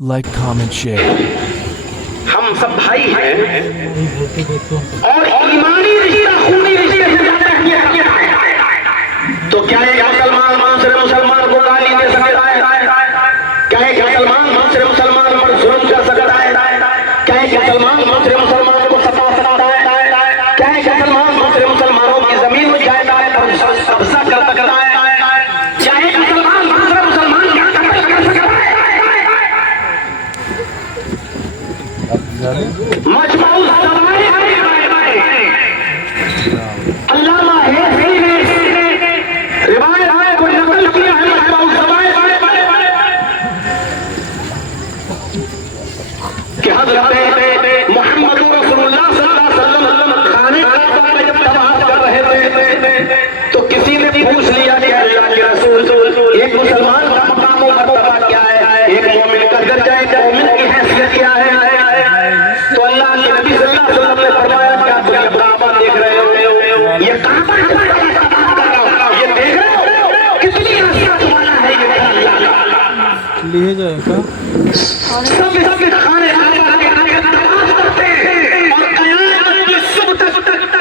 Like, comment, share. हम सब भाई हैं और ईमानी रिश्ता खूनी रिश्ते से ज्यादा अहमियत है। तो क्या एक मुसलमान दूसरे मुसलमान को गाली दे सकता है? क्या एक मुसलमान दूसरे मुसलमान पर जुल्म कर सकता है? क्या एक मुसलमान दूसरे मुसलमान को सता सकता है? क्या एक मुसलमान दूसरे मुसलमानों की जमीन में जायदाद पर कब्जा कर सकता है? क्या एक मुसलमान दूसरे मुसलमान का कत्ल कर सकता है? मजबूत अल्लामा है रिवायत है कोई नकल किया है मजबूत कि हज़रत मोहम्मद रसूलुल्लाह सल्लल्लाहु अलैहि वसल्लम खाने काबा में जब तवाफ कर रहे थे तो किसी ने पूछ लिया कि अल्लाह के रसूल एक मुसलमान का मकाम और मर्तबा क्या है, एक मोमिन का दर्जा, एक मोमिन की हैसियत क्या है? तो अल्लाह के नबी सल्लल्लाहु अलैहि वसल्लम ने फरमाया क्या तुम ये काबा देख रहे हो? ये काबा ये देख रहे हो कितनी हैसियत वाला है ये अल्लाह लिए जाएगा सब खाने काबा के आगे तवाफ करते हैं और क़यामत की सुबह तक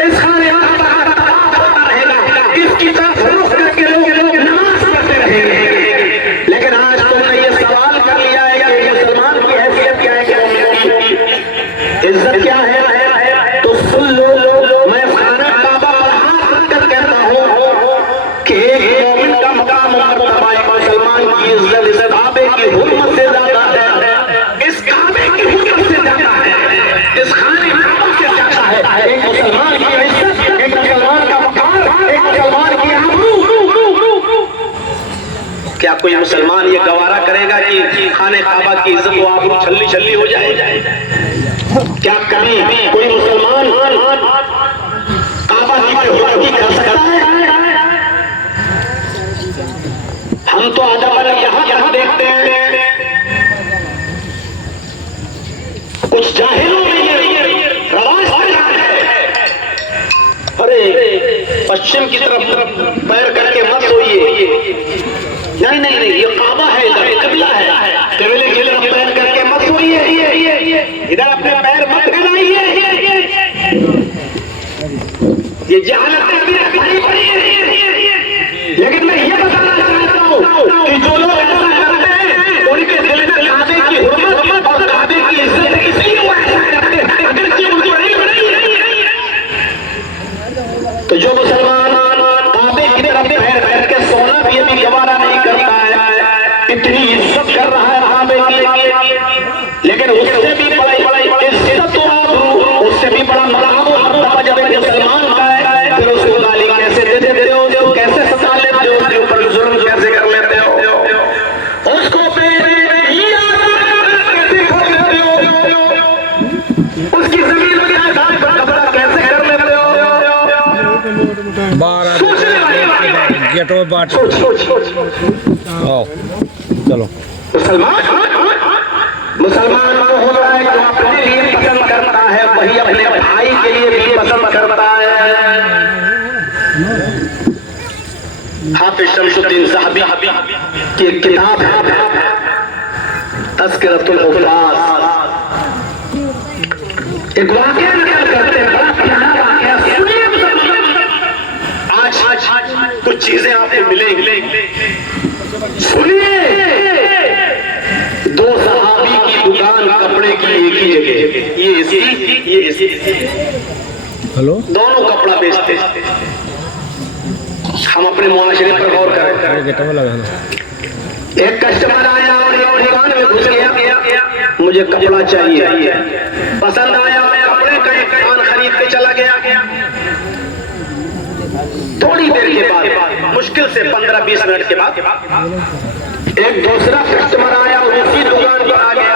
इस खाने काबा का तवाफ होता रहेगा, इसकी तरफ रुख करके लोग नमाज पढ़ते रहेंगे। लेकिन आज तुमने ये सवाल कर लिया है कि मुसलमान की हैसियत क्या है, क्या इज्जत क्या है? तो सुन लो मैं खाना काबा पर हाथ रखकर कहता हूँ कि एक मोमिन का मकाम और मर्तबा एक मुसलमान की इज्जत इस काबे की हुर्मत से ज्यादा है, इस काबे की हुर्मत से ज्यादा है, इस खाने काबा से ज्यादा है। एक मुसलमान की इज्जत, एक मुसलमान का मकाम, एक मुसलमान की आबरू। क्या कोई मुसलमान ये गवारा करेगा कि खाने काबा की इज्जत व आबरू छल्ली छल्ली हो जाए? क्या कभी कोई मुसलमान काबा की बेहुरमती कर सकता है? हम तो अदब यहाँ देखते हैं कुछ जाहिलों में ये रवाज चला है, अरे पश्चिम की तरफ पैर करके मत सोइए, नहीं, ये काबा है, इधर किबला है, किबले की तरफ पैर करके मत सोइए, इधर अपने पैर मत फैलाइए। ये जहालत अभी भारी पड़ी है। लेकिन मैं ये बताना चाहता हूँ कि जो लोग ऐसा करते हैं उनके दिल में काबे की हुर्मत और काबे की इज्जत इसलिए वो ऐसा करते हैं, अगर कि उनको नहीं है। तो जो मुसलमान काबे की तरफ पैर करके सोना भी अभी गवारा नहीं करता है, इतनी इज्जत कर रहा है काबे की, लेकिन उससे भी बड़ा इज्जत उससे भी बड़ा मकाम और मर्तबा जब एक मुसलमान का है, फिर उसको गाली कैसे दे देते हो, कैसे सता लेते हो, उसके ऊपर जुल्म कैसे कर लेते हो, उसको कैसे कर लेते हो, उसकी जमीन में आजाद पर कब्जा कैसे कर लेते हो? गेटो बाट चलो मुसलमान वो होता है जो अपने लिए पसंद करता है वही अपने भाई के लिए भी पसंद करता है। हाफिज शमसुद्दीन साहबी की एक किताब है तज़किरतुल हुफ़ाज़, एक वाक़या नक़ल करते हैं, बड़ा प्यारा वाक़या, सुनिए मुसलमान। आज कुछ चीजें आपको मिलेंगी, सुनिए। दो सहाबी की दुकान कपड़े की एक ही जगह, ये इसकी हेलो, दोनों कपड़ा बेचते। हम अपने मुआशरे पर गौर करें। एक कस्टमर आया और दुकान में घुस गया, मुझे कपड़ा चाहिए, पसंद आया, मैं कपड़े का एक दुकान खरीद के चला गया। थोड़ी देर के बाद, मुश्किल से 15-20 मिनट के बाद एक दूसरा कस्टमर आया और उसी दुकान पर आ गया।